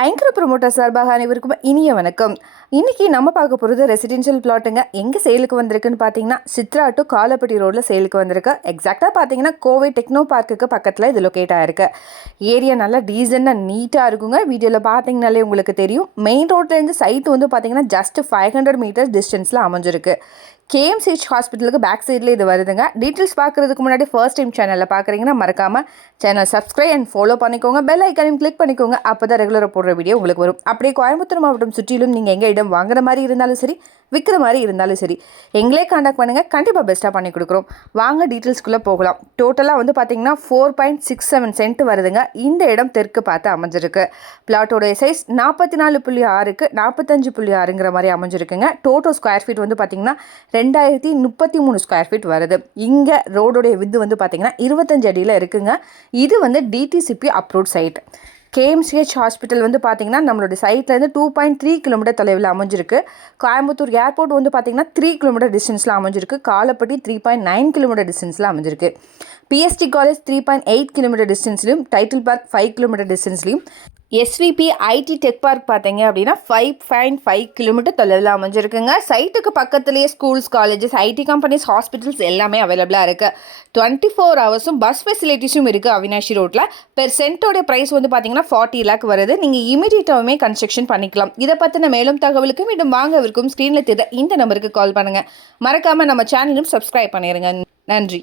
Anchor promoter சார்பாக அனைவருக்கும் இனிய வணக்கம். இன்றைக்கி நம்ம பார்க்க போகிறது ரெசிடென்ஷியல் பிளாட்டுங்க. எங்கே சேலுக்கு வந்திருக்குன்னு பார்த்தீங்கன்னா சித்ரா டு காலப்பட்டி ரோடில் சேலுக்கு வந்திருக்கு. எக்ஸாக்டாக பார்த்தீங்கன்னா கோவை டெக்னோ பார்க்குக்கு பக்கத்தில் இது லொக்கேட் ஆகிருக்கு. ஏரியா நல்லா டீசெண்டாக நீட்டாக இருக்குங்க. வீடியோவில் பார்த்தீங்கனாலே உங்களுக்கு தெரியும். மெயின் ரோட்லேருந்து சைட் வந்து பார்த்தீங்கன்னா ஜஸ்ட் 500 மீட்டர்ஸ் டிஸ்டன்ஸில் அமைஞ்சிருக்கு. கேஎம்சிஹெச் ஹாஸ்பிட்டலுக்கு பேக் சைடில் இது வருதுங்க. டீட்டெயில்ஸ் பார்க்குறதுக்கு முன்னாடி ஃபர்ஸ்ட் டைம் சேனலில் பார்க்குறீங்கன்னா மறக்காமல் சேனல் சப்ஸ்கிரைப் அண்ட் ஃபாலோ பண்ணிக்கோங்க. பெல் ஐக்கானையும் கிளிக் பண்ணிக்கோங்க. அப்போ தான் ரெகுலராக போடுற வீடியோ உங்களுக்கு வரும். அப்படியே கோயம்புத்தூர் மாவட்டம் சுற்றிலும் நீங்கள் எங்கே இடம் வாங்குற மாதிரி இருந்தாலும் சரி, விற்கிற மாதிரி இருந்தாலும் சரி, எங்களே காண்டாக்ட் பண்ணுங்கள். கண்டிப்பாக பெஸ்ட்டாக பண்ணி கொடுக்குறோம். வாங்க டீட்டெயில்ஸ்குள்ளே போகலாம். டோட்டலாக வந்து பார்த்தீங்கன்னா 4.67 சென்ட் வருதுங்க. இந்த இடம் தெற்கு பார்த்து அமைஞ்சிருக்கு. பிளாட்டோடைய சைஸ் 44.6க்கு 45.6ங்கிற மாதிரி அமைஞ்சிருக்குங்க. டோட்டல் ஸ்கொயர் ஃபீட் வந்து பார்த்தீங்கன்னா 2033 ஸ்கொயர் ஃபீட் வருது. இங்கே ரோடோடைய வித்து வந்து பார்த்தீங்கன்னா 25 அடியில் இருக்குங்க. இது வந்து DTCP approved site. KMCH hospital வந்து பார்த்தீங்கன்னா நம்மளோட சைட்லேருந்து 2.3 கிலோமீட்டர் தொலைவில் அமைஞ்சிருக்கு. கோயம்புத்தூர் ஏர்போர்ட் வந்து பார்த்தீங்கன்னா 3 கிலோமீட்டர் டிஸ்டன்ஸில் அமைஞ்சிருக்கு. காலப்பட்டி 3.9 கிலோமீட்டர் டிஸ்டன்ஸில் அமைஞ்சிருக்கு. பிஎஸ்டி காலேஜ் 3.8 கிலோமீட்டர் டிஸ்டன்ஸ்லையும், டைட்டில் பார்க் 5 கிலோமீட்டர் டிஸ்டன்ஸ்லையும், எஸ்விபி ஐடி டெக் பார்க் பார்த்தீங்க அப்படின்னா 5.5 கிலோமீட்டர் தொலைவில் அமைஞ்சிருக்குங்க. சைட்டுக்கு பக்கத்துலேயே schools, colleges, IT companies, hospitals எல்லாமே அவைலபிளாக இருக்குது. 24 ஹவர்ஸும் பஸ் ஃபெசிலிட்டிஸும் இருக்குது அவினாஷி ரோட்டில். பெர் சென்ட்டோடைய ப்ரைஸ் வந்து பார்த்தீங்கன்னா 40 லேக் வருது. நீங்கள் இமீடியட்டாகவுமே கன்ஸ்ட்ரக்ஷன் பண்ணிக்கலாம். இதை பற்றின மேலும் தகவலுக்கும் மீண்டும் வாங்கவிருக்கும் ஸ்க்ரீனில் தெரிந்த இந்த நம்பருக்கு கால் பண்ணுங்கள். மறக்காமல் நம்ம சேனலும் சப்ஸ்கிரைப் பண்ணிடுங்க. நன்றி.